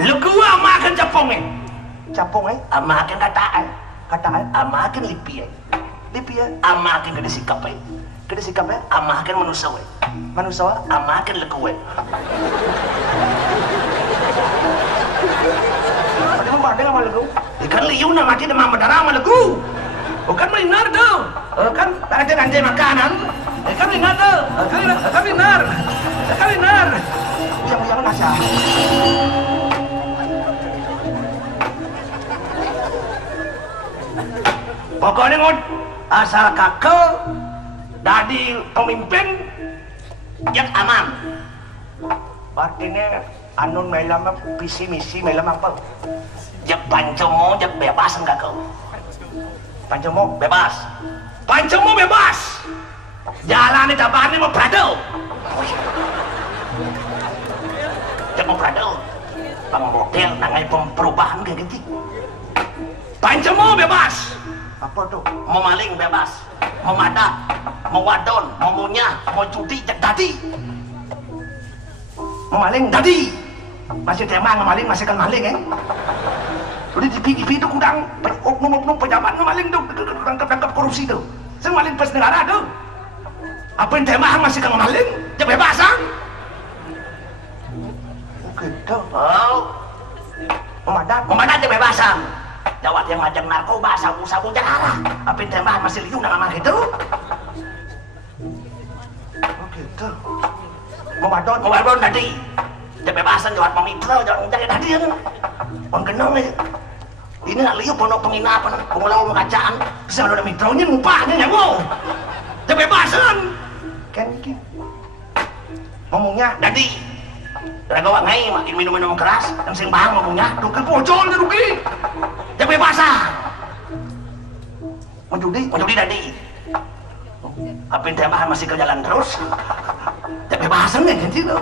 Lu gua makan capongnya. Capongnya? Amakin kataan. Kataan? Amakin lipi. Lipi ya? Amakin kada sikap. Kada sikap ya? Amakin manusia. Manusia? Amakin leguwe. Ada mau banding sama legu? Ikan liu na mati demam berdarah sama legu. Bukan benar tuh. Kan ada nanti makanan. Ikan benar tuh. Ikan benar. Ikan benar. Yang nasa. Pokoknya ngon asal kakek dari pemimpin yang aman. Artinya anu melam visi misi melam apa? Jak pancomo jak bebas enggak kau? Pancomo Bebas. Pancomo bebas. Jalan di tabahannya mau prado. Jak mau prado. Bang model nangai perubahan kayak gitu. Pancomo bebas. apa tuh? Mau maling bebas. Mau madat. Mau wadon. Mau munyah. Mau judi jak dadi. Mau maling? Dadi. Masih tema maling masih kan maling ya? Udah di TV itu kurang oknum-oknum pejabat maling tuh tangkap korupsi tuh. Saya maling pas negara tuh. Apa yang tema masih kan maling? Jak bebasan. Oke tuh. Oh. Memadat jak bebasan. Jawat yang ngajak narkoba, sabu-sabu Jakarta. Apa yang tembahan masih liu nama gitu? Oh gitu. Memadon tadi. Kebebasan jawat pemitra, jawat mencari tadi kan. Penggenong nih. Ini nggak liu pondok penginapan, pengelola kacaan. Bisa ada mitronya ngupahnya nyawa. Kebebasan. Kan gitu. Ngomongnya Tadi. Ragawa ngai makin minum-minum keras, yang sing bahang ngomongnya. Duki pojol nih Duki. Kebebasan. Mau judi tadi. Apa yang tembahan masih ke jalan terus? Kebebasan nih kan sih lo.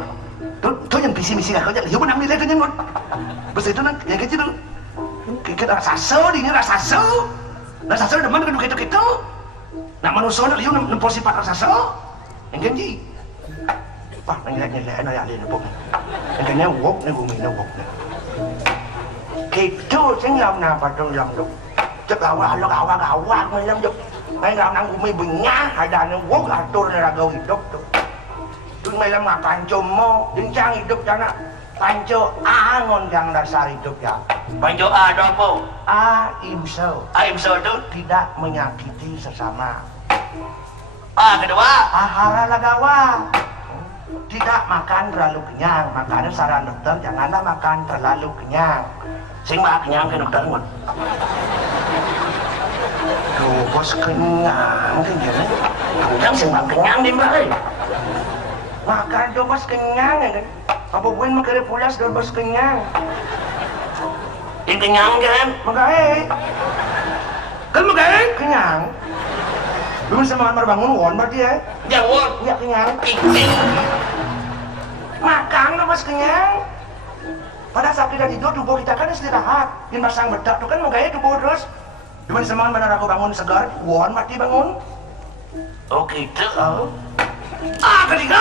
Tuh yang visi-misi gak kerja, ya benar milih tuh nyengut. Bes itu nanti, ya kecil tuh. Kita rasa so, ini rasa so. Rasa so demen kan gitu-gitu. Nah manusia liu nempel sifat rasa so. Yang janji. Wah, nyelek-nyelek na ya pok. Yang kanya wok na gumi na wok na. Gitu, saya ngam na patong lang dok. Cek awak ngalam dok. Ngay ngam nang gumi benya, ada na wok atur na ragaw hidup dok. Tuh may lang mga panco mo, dincang hidup jana. Panco angon gang dasar hidup ya. Panjo ada apa? Imso. Imso itu? Tidak menyakiti sesama. Kedua? Ahara lagawa. Tidak makan terlalu kenyang. Makanya saran dokter janganlah makan terlalu kenyang. Sing mah kenyang ke dokter ngon. Duh, bos kenyang kan gini. Kenyang sing mah kenyang di mana? Makan do bos kenyang ya kan. Apa bukan makan pulas do bos kenyang. Yang kenyang kan? Magae. Kan magae? Kenyang. Belum sama kamar bangun won berarti ya? Jawon. Iya kenyang. Ikting. Makan do bos kenyang. Pada saat kita tidur tubuh kita kan istirahat. Yang pasang bedak tuh kan magae tubuh terus. Cuman semalam benar aku bangun segar, won mati bangun. Oh gitu. Oh. Ketiga?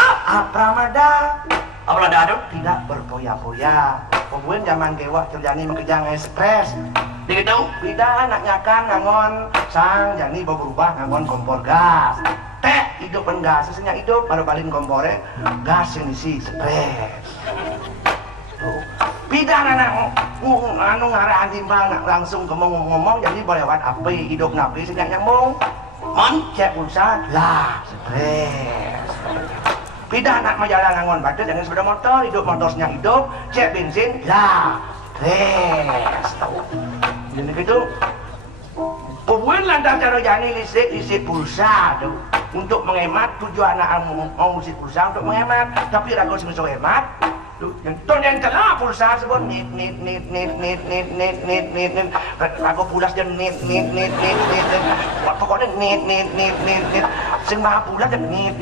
Pramada. Apa ada ada? Tidak berpoya-poya. Pokoknya zaman gewah terjadi mengejar ekspres. Begitu? Tidak anaknya kan ngangon sang jadi berubah ngangon kompor gas. Teh hidup gas sesenya hidup baru balik kompornya gas yang isi stres. Pidah anak anu ngarahan timbang langsung ngomong jadi boleh lewat api hidup napi sejak nyambung. Cek pulsa lah stres. Pidah anak majalah ngangon batu dengan sepeda motor hidup motornya hidup cek bensin lah stres. Jadi gitu. Pokoknya lantar cara jani listrik pulsa tuh untuk menghemat tujuan anak mau listrik pulsa untuk menghemat tapi ragu semua hemat. Tuh yang telah pulsa sebut nit ragu pulas dan nit pokoknya nit sing maha pulas dan nit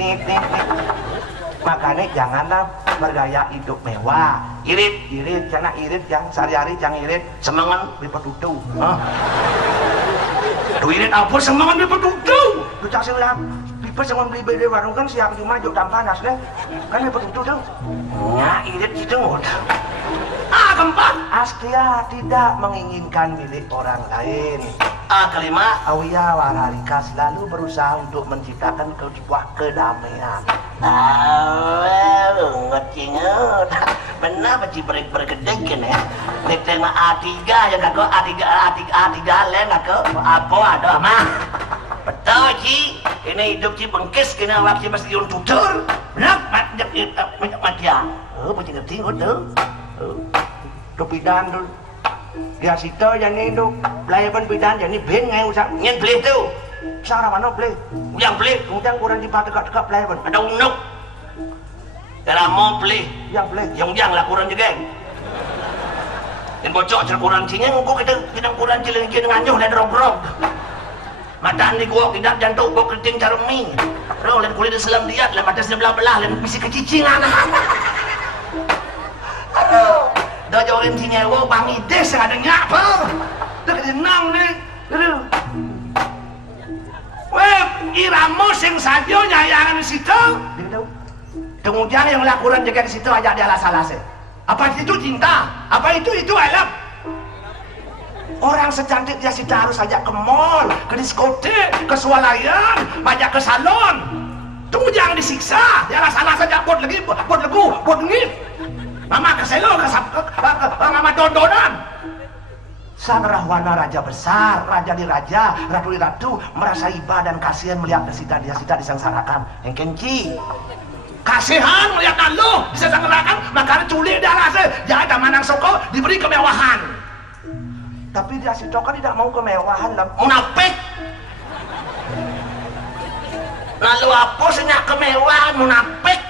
makanya janganlah bergaya hidup mewah irit karena irit yang sehari-hari jangan irit semangat dipetutu tuh irit apa semangat dipetutu tuh cak silang pas sama beli di warung kan siang cuma jauh dan panas kan dipetutu tuh irit gitu sampah. Astia tidak menginginkan milik orang lain. Kelima, Aulia Wararika selalu berusaha untuk menciptakan sebuah kedamaian. ngerti. Benar beci bergedeg kan ya. Nek tema A3 ya kakak A3 lain kakak apa ada mah. Betul Ci. Ini hidup Ci bengkes kena waktu mesti diun tutur. Benar matian. Beci ngerti betul. Tu pidan tu. Dia sita jadi tu. Pelayan pidan jadi ben ngai usah. Ngen beli tu. Sarah mana beli? Yang beli. Kemudian kurang dipakai-pakai pelayan. Ada unuk. Kalau mau beli. Yang beli. Yang lah kurang juga. Dan bocok cer kurang cinya nguku kita kurang cileng dengan nyoh dan rob-rob. Mataan di gua tidak jantung gua keriting carumi. Roh dan kulit selam dia dan mata sebelah-belah dan bisi kecicingan. Aduh. Dah jauhin cinya gua bang ides yang ada ngapa. Dah kenang nih. Aduh. Weh, iramo sing sajo nyayangan di situ. Kemudian yang lakukan jaga di situ aja dia alas-alasnya. Apa itu cinta? Apa itu elap? Orang secantik dia sih harus ajak ke mall, ke diskotik, ke swalayan, ajak ke salon. Tunggu jangan disiksa. Dia alas-alas saja buat lagi, buat lagu, buat ngip. Mama ke selo, ke mama dodonan. Sang Rahwana raja besar, raja di raja, ratu di ratu, merasa iba dan kasihan melihat dia disengsarakan. Yang kenci. Kasihan melihat lu disengsarakan, makanya culik dia rasa jangan manang soko diberi kemewahan. Tapi dia si Toka tidak mau kemewahan, munafik. Lalu apa senyak kemewahan munafik?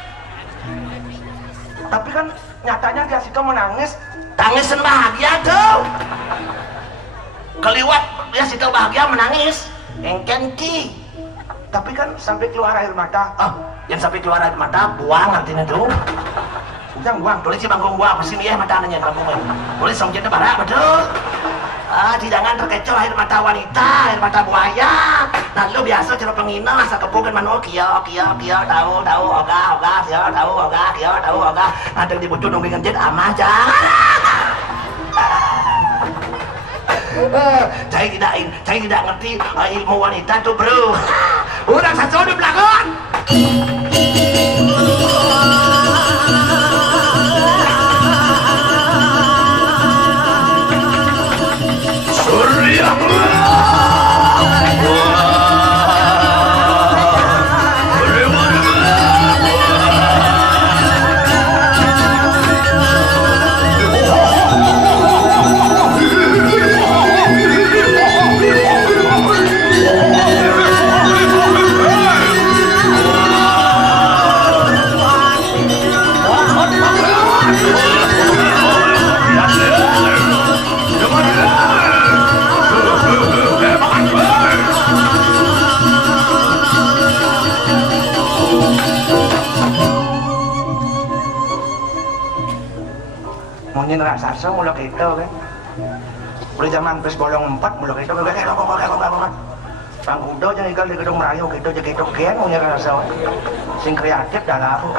Tapi kan nyatanya dia si Toka menangis, tangisan bahagia tuh. Keliwat dia si Toka bahagia menangis, engkenti. Tapi kan sampai keluar air mata. Yang sampai keluar air mata buang artinya tuh. Jangan buang, tulis si bangkong buang pasti dia mata nanya bangkong. Boleh song jadi barak betul. Jangan terkecoh air mata wanita, air mata buaya. Lalu biasa cara penghina asa kepungan mano kia tahu oga kia tahu oga. Ada di bocor dong dengan jet amah jangan. Saya tidak ngerti ilmu wanita tuh bro. Udah satu di belakang. Surya. Mungkin raksasa mula kita kan. Boleh zaman pes bolong 4 mula kita kan. Bang Udo jangan tinggal di gedung Merayu kita jadi kita kian punya raksasa. Sing kreatif dah lah aku.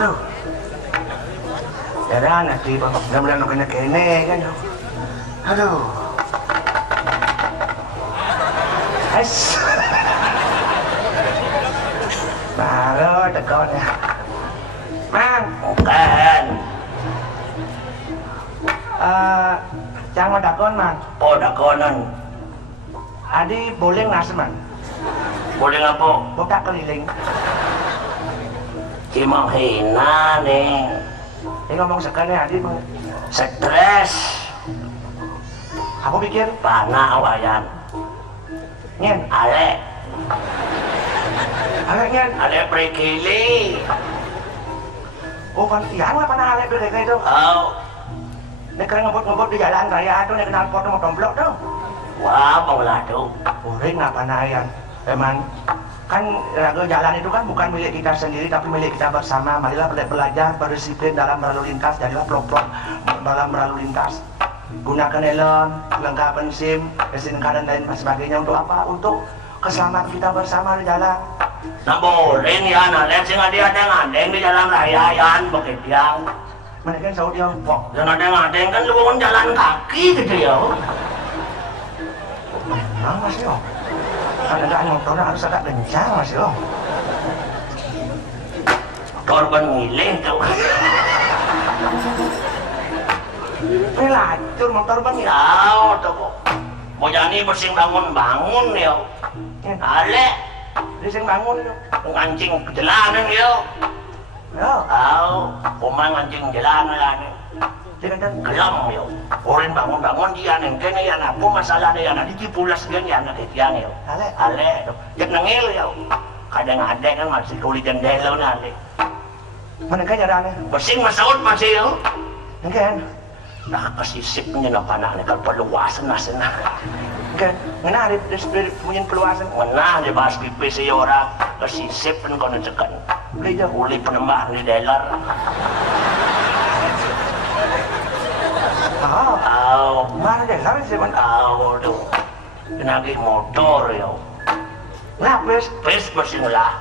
Aduh. Jalan nanti mudah-mudahan kena kene kan. Aduh. Es. Baru tekonya. Mang, bukan. Jangan dakon man. Oh dakonan. Adi boleh ngasih man. Boleh apa? Botak keliling. Cimang hina nih. Ini ngomong sekali Adi mau. Stres. Aku pikir panah awayan. Nyen. Ale. Ale nyen. Ale prekili. Oh, yang lah panah alek berkaya itu. Oh. Ini keren ngebut-ngebut di jalan raya itu, ini kenal pot mau domblok tuh. Wah, mau ladu. Uring lah panah yan. Emang, kan jalan itu kan bukan milik kita sendiri, tapi milik kita bersama. Marilah belajar berdisiplin dalam berlalu lintas, jadilah pelok-pelok dalam berlalu lintas. Gunakan helm, lengkapan SIM, SINK dan lain sebagainya untuk apa? Untuk keselamatan kita bersama di jalan. Nah boleh ya, nah lihat sih ada ngandeng di jalan raya yan, bukit yang. Mana kan saud ya, Wah, dan ada yang kan lu jalan kaki gitu ya. Nah mas yo, ada motornya harus agak kencang mas yo. Korban milih tuh. Ini lacur motor bang ya. Tahu tuh kok. Mau jadi bersing bangun ya. Ale, Dia sing bangun yo. ngancing jalanan ya. Yo, Tahu, kumang ngancing jalanan. dia kan Gelam ya. Orang bangun dia nih, kene ya apa masalah dia anak di pulas dia nih anak ketiang ya. Ale, jangan nangil ya. Kadang ada kan masih kulit jendela nanti. mana kan jalannya? Bersing masaud masih ya. Kan, Nah kesisipnya na panahnya kan peluasan nasena. kan, ngena dari punya peluasan. Menah di bahas pipi si orang kesisip kan kono cekan. Beli jauh. Uli penembak di delar. Mana deh, sampai sih man. Tahu tuh. Kenagi motor ya. Ngapes, Pes bersing lah.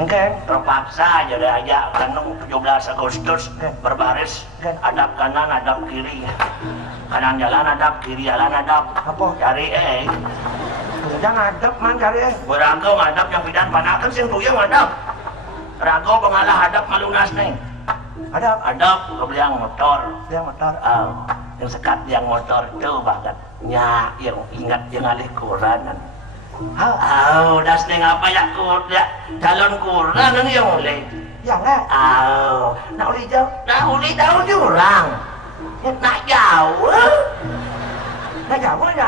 kan, Terpaksa jadi aja kan 17 Agustus berbaris adap kanan adap kiri kanan jalan adap kiri jalan adap Apa? cari jangan adep man cari beragam adap yang bidan panakan sing tuyang adap rago pengalah adap malunas nih adap kebelang motor dia motor. yang sekat yang motor itu banget yang ingat yang alih kuranan das ning apa ya kuda calon kurang yang mulai Ya enggak, nak uli jauh. uli tahu jurang nak jauh Nak jauh aja.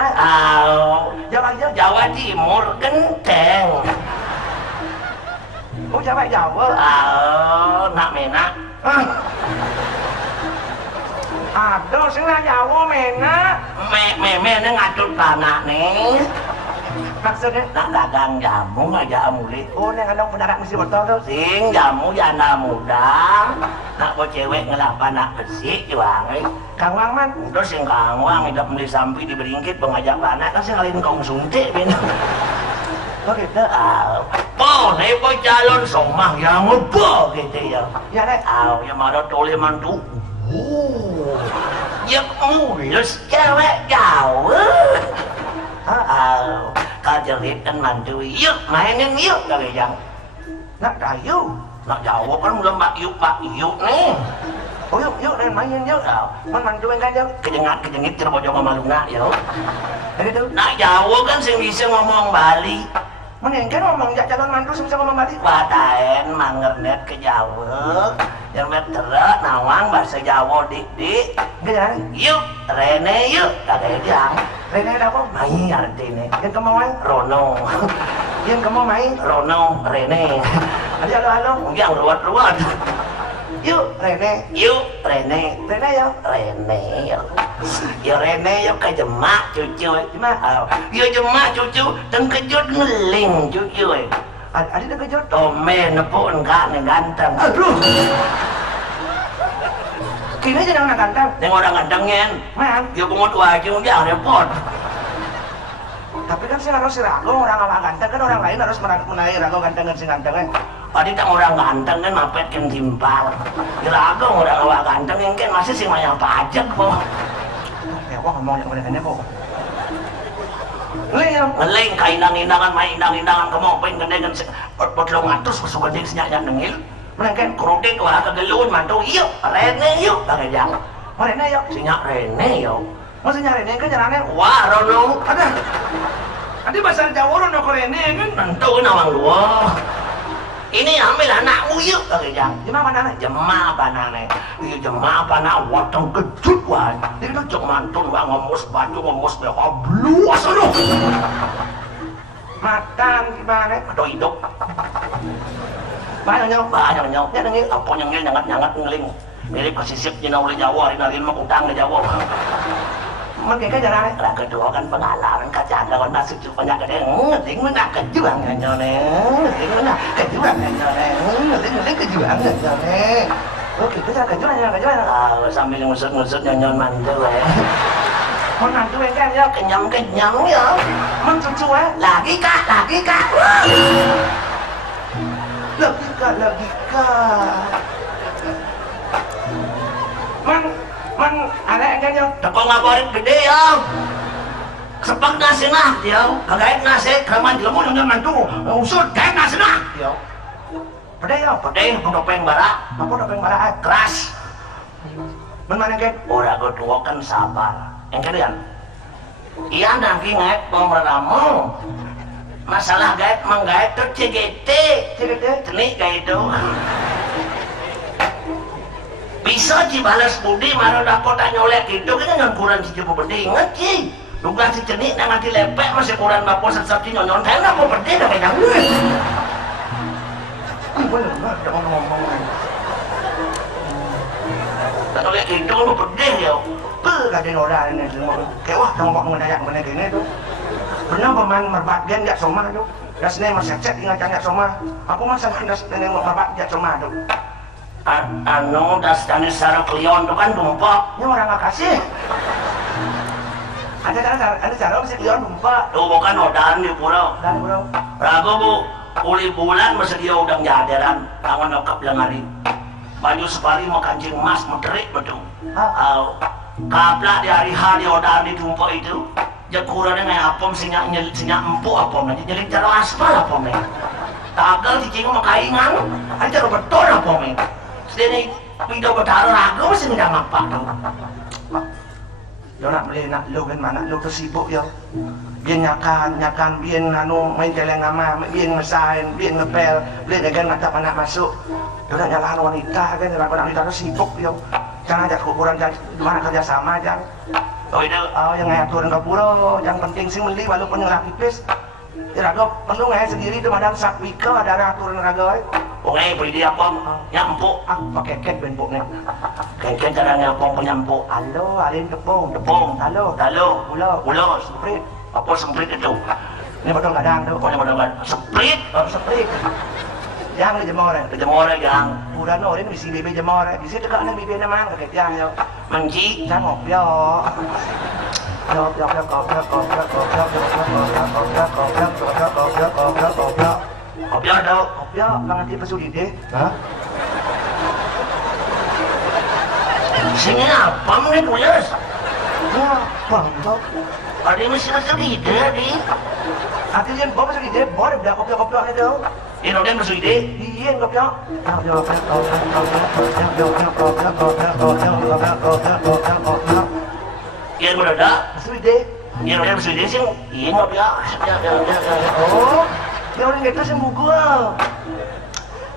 Jauh aja. Jawa Timur genteng Oh Jawa jauh. nak menak Aduh, sing nak jauh mena. me ngadut tanah nih Maksudnya? nak dagang jamu aja amuli Oh, yang ada pendarat mesti botol tuh. sing jamu jana muda nak bo cewek ngelapan nak besi juang Kang Wang man. terus sing kangwang hidup beli sampai di beringkit pengajak anak kan sing kalian kong suntik bin Oh gitu. po nih po calon somah yang po gitu ya Ya deh. yang marah toleh mantu yang mulus cewek jauh kajerit kan mantu yuk mainin yuk kali yang Nak dayu. nak jauh kan belum pak yuk nih Oh yuk dan main yuk. Man mantuin kan yuk. kejengit terbojong sama Luna ya Jadi tuh. nak jauh kan sing bisa ngomong Bali Menengken ngomong jak calon mantu bisa ngomong balik. Wataen mangernet ke Jawa yang meterak nawang bahasa Jawa dik Gak yuk Rene yuk kagak yang Rene ada apa? main artinya Yang kamu main? Rono Yang kamu main? Rono Rene Ada halo. yang ruwet Yuk Rene. yuk Rene Rene ya. Rene ya Rene ya kejemak cucu ya jemak cucu dan kejut ngeling cucu Ada udah kejut. tome nepun kan ganteng Aduh. Kini aja nak ganteng. yang orang gantengin Man. dia pungut wajah dia repot Tapi kan sih harus si Rago orang awak ganteng kan orang lain harus menaik Rago ganteng kan si ganteng. tadi tak orang ganteng kan mapet kan timpal diragong orang awak ganteng yang kan masih sih banyak pajak po Ya wah ngomong yang mereka kok. Liam. ngeling kainang-inangan main indang-indangan kemopeng gendengan potlong atus kesugading senyaknya nengil Menengken. kerudik wah kegelun mantu yuk Rene yuk kagak jang Rene yuk. sinyak Rene yuk Maksudnya Rene kan jalannya. wah Rono Ada. Ada bahasa Jawa Rono ke Rene kan. tentu nawang dua ini ambil anakmu yuk kagak jang Gimana mana? jema panane iya jema panah wateng kejut wah ini cok mantun wah ngomos baju ngomos beha bluas aduh Makan gimana? atau hidup Banyak nyok. ya nengil apa nyengil nyangat ngeling mirip kesisip jina oleh Jawa ini mau utang di Jawa Mungkin kan jalannya. lah kedua kan pengalaman kacanda kan masuk banyak gede ngeling mana kejuang nyone ngeling mana kejuang nyone ngeling kejuang nyone Oh gitu cara kejuan ya kejuan. sambil ngusut nyon mantu Menantu kan ya. kenyam ya Mencucu ya. lagi kak Logika. nyo. Teko ngabarit gede ya. Sepak nasi nah dia, kagait nasi, keraman jelemu yang mantu, usut gait nasi nah dia. Pede ya, Pedih pendopeng bara, apa dopeng marah? keras. Mana kan? Ora kedua kan sabar. Yang kalian, iya nanti ngait pemeramu. Masalah gait menggait tuh CGT, cenik gait itu. Bisa dibalas budi, mana dapat nyolek itu kan yang kurang si cepu bedi, inget sih. Duga si cenik yang nanti lepek masih kurang bapak sesat si nyonyon, saya nggak mau bedi dah kayak gue. Boleh nggak? Ada ngomong-ngomong. Tak oleh itu lu bedi ya. Gak ada orang ini semua. Kayak wah ngomong mengenai mengenai gini tuh. Pernah pemain merbat gen gak soma tuh. Dasnya masih cek ingat gak soma. Aku masa das nenek merbat gak soma tuh. Anu das dan sarap leon tuh kan tumpah. Ini orang gak kasih. Ada cara masih leon dumpa. Tuh bukan odaan di pulau. Dan bro. Ragu bu, uli bulan masih dia udang jaderan. Tangan nokap yang hari. Baju separi mau kancing emas menterik betul. Kaplak di hari-hari odaan di tumpah itu. Jakurannya kayak apom sinyak empuk apom nanti jadi cara aspal apom nih. Tagal cicing mau kaingan, ada cara betul apom nih. Sedini video bertaruh ragu masih nggak ngapa tuh. Yo nak beli nak lu kan mana lu tuh sibuk yo. Biar nyakan, biar anu main celeng ama, biar ngesain, biar ngepel, biar kan mata anak masuk. Yo nak nyalahan wanita kan, nyalahan wanita tuh sibuk yo. Jangan ajak ukuran di mana kerja sama aja. Oh itu, Yang ngatur ke pura, yang penting sih beli walaupun yang lapis. Ya raga perlu nggak sendiri itu madang sakwika ada aturan raga. Oke beli dia apom, yang empuk. Pakai kek bentuknya. Kengkeng caranya apom punya empuk. Halo, alin tepung, Talo, ulo, sprit. apa semprit itu? Ini betul kadang tuh. Pokoknya mudah-mudahan semprit. Sprit. Yang dijemur. Dijemur yang Udah norin bisi bebe jemur. Bisi tegak nang bebe nama kakek yang yo. menci. Jangan ngopyo. Kopi ada. Kopyo banget di pesudi deh. Hah? Sini apa nih pulas? Ya, bang, tuh. Ada yang mesti sedih di. Artinya bawa pesudi deh, boleh udah kopyo-kopyo itu. Ini udah masuk ide. Iya, kopyo. Iya udah ada. Pesudi deh. Iya udah masuk ide sih. Iya kopi ya. Oh, dia orang itu sih gua.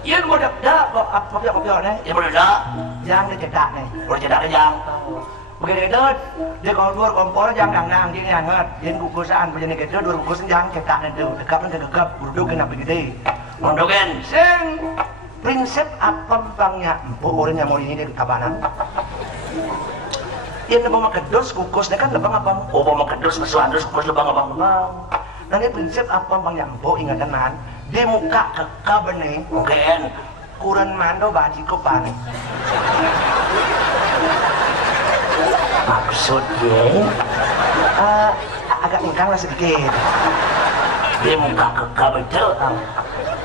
Iya, gua dah kopyo nih. Iya udah ada. Yang dicetak nih. Udah cedak yang. Begitu itu, dia kalau dua kompor jangan nang dia hangat, dia kukusan, begini gitu, dua kukusan jangan cetak itu, dekapin ke gegap, burudukin apa gede. Mondogen. Sing prinsip apa bangnya, bu orang yang mau ini di kabanan. Yang lebih makedus kukusnya kan lebih apa? Oh mau kedus pesuan terus kukus lebang apa? Dan ini prinsip apa bangnya, bu ingat tenan, di muka kekab nih, Mungkin. kurang mando baci kopan. Maksudnya Agak ingkang lah sedikit. dia muka kekab itu.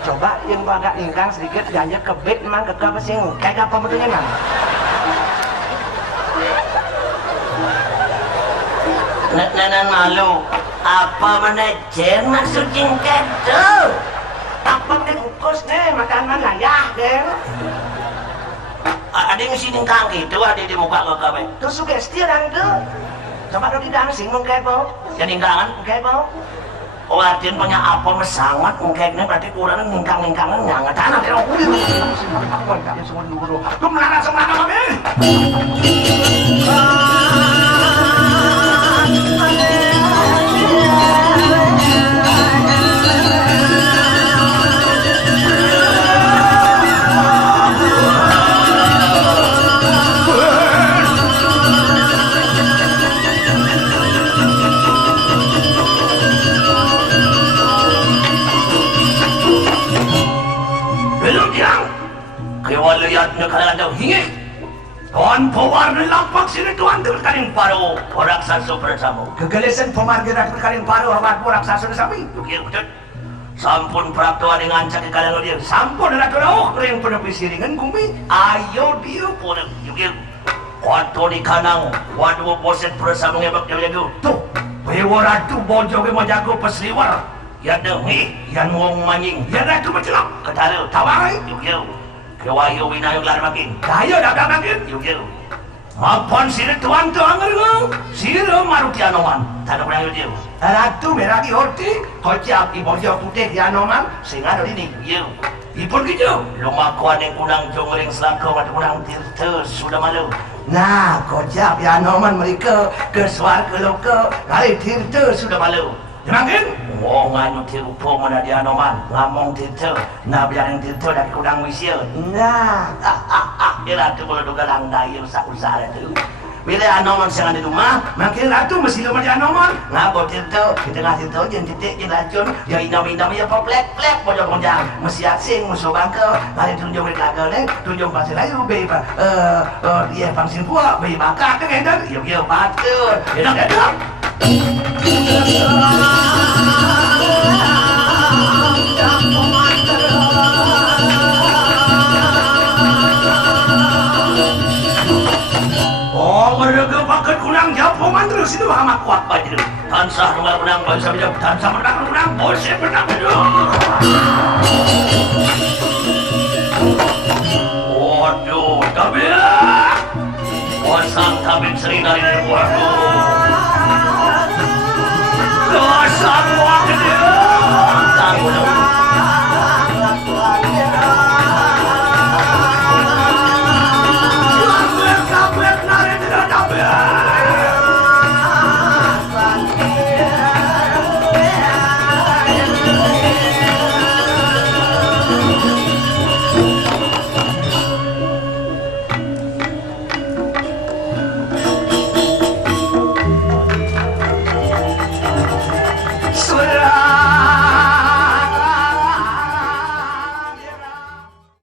Coba yang agak ingkang sedikit jangan kebit mang kekab sing kayak apa betulnya mang. Nenek malu. Apa manajer maksud jingket tuh? Apa deh kukus nih makanan layah deh. Ada yang mesti tingkang gitu, ada di muka kekab. Terus sugesti orang tuh. Coba lo tidak sing mengkayak bau, Yang tingkangan? mengkayak bau. Oh artinya punya apa mesangat mungkinnya berarti kurang ningkang-ningkangan nyangat tanah tidak boleh. Kami semua dulu. Lu melarat sama kami. Kewaliannya kalian jauh hingga Tuan pewarna lapak sini tuan terkaring paru orang sasu bersama Kegelisan pemargiran terkaring paru awak orang sasun sami. Dukir betul sampun peratuan dengan cak kalian dia sampun dengan turau kering penepi siringan kumi ayo dia pun dukir Waktu di kanang, waduh boset perasa mengebak jago. Tuh, bewa ratu bojo ke menjago pesliwar. Ya dengi, yang ngomong manying, ya ratu mencelak. Ketara, tawai, yuk. Kewayo winayong larmakin. Kayo dah makin, yuk. Maupun sira tuan tu anggar ngau, sira maruti anoman. Tanda kurang yuk. Ratu meragi horti, kocap ibojo putih di anoman, singa ini, yuk. Ipun gitu, lumakuan yang kunang jongering selangkau atau kunang tirta sudah malu. Nah, kocap ya anoman mereka ke suar ke loka, kali tirta sudah malu. Jemakin? Oh, nganu tirupo mana di anoman, ngamong tirta, nah biar yang tirta dari kunang wisya. Nah, kira tu boleh duga lang daya usaha itu. Bila anoman sangat di rumah, makin ratu mesti rumah di anoman. Ngabo tirta, di tengah tirta jen titik jen racun, dia inam-inam ya plek-plek pojok-pojok. Mesti asing musuh bangka, kali tunjuk mereka lagu tunjuk pasir layu, beba, dia pangsin puak, beba bakar ke gendar, yuk patut, enak. Mereka pakai kunang japoman terus itu amat kuat baju. Tansah rumah kunang bisa bijak, tansah menang kunang bosen menang baju. Waduh, tapi wasang tabin sering dari waduh.